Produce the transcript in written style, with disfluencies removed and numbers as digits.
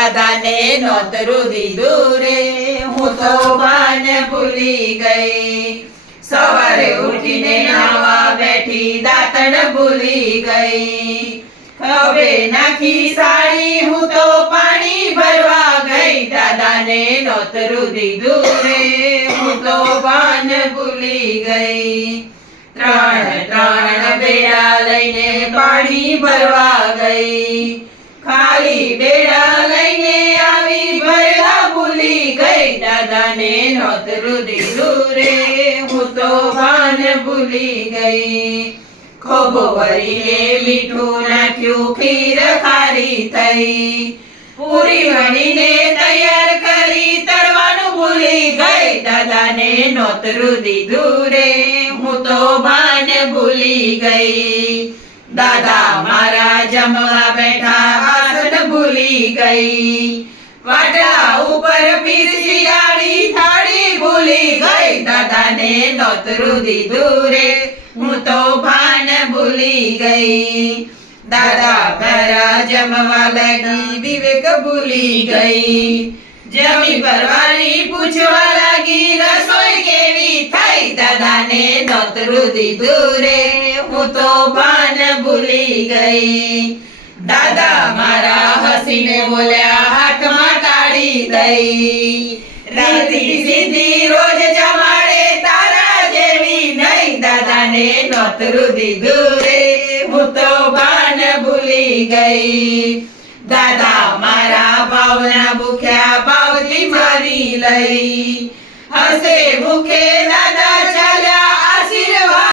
દાદાને નોતરું દીધું રે, હું તો ભાન ભૂલી ગઈ. સવારે ઉઠીને નાવા બેઠી, દાંતણ ભૂલી ગઈ. હવે નાખી સાડી, હું તો પાણી ભરવા ગઈ. દાદાને નોતરું દીધું રે, હું તો ભાન ભૂલી ગઈ. ત્રણ બેડા લઈને પાણી ભરવા ગઈ. ખાલી બેડા લઈને આવી, ભરવા ભૂલી ગઈ. દાદાને નોતરું દીધું રે, હું તો ભાન ભૂલી ગઈ. ખોબો ભરીને મીઠું નાખ્યું, ખીર ખારી થઈ. પૂરી વણીને તૈયાર કરી, તળવાનું ભૂલી ગઈ. દાદાને નોતરું દીધું રે, હું તો ભાન ભૂલી ગઈ. દાદા મારા જમવા બેઠા, આસન ભૂલી ગઈ. વાટલા ઉપર પીરસી આડી, થાળી ભૂલી ગઈ. દાદાને નોતરું દીધું રે, હું તો ભાન ભૂલી ગઈ. દાદા મારા જમવા લાગી, વિવેક ભૂલી ગઈ. જમી પરવારી પૂછવા લાગી, રસોઈ કેવી થઈ. દાદાને નોતરું દીધું રે, હું તો ભાન ભૂલી ગઈ. દાદા મારા હસીને બોલ્યા, હાથમાં તાળી દઈ. રાતી સીધી રોજ જમાડે, તારા જેવી નહીં. દાદાને નોતરું દીધું રે, હું તો ભાન ભૂલી ગઈ. દાદા મારા ભાવના ભૂખ્યા, ભાવથી મારી લઈ. હસે ભૂખે દાદા ચાલ્યા, આશીર્વાદ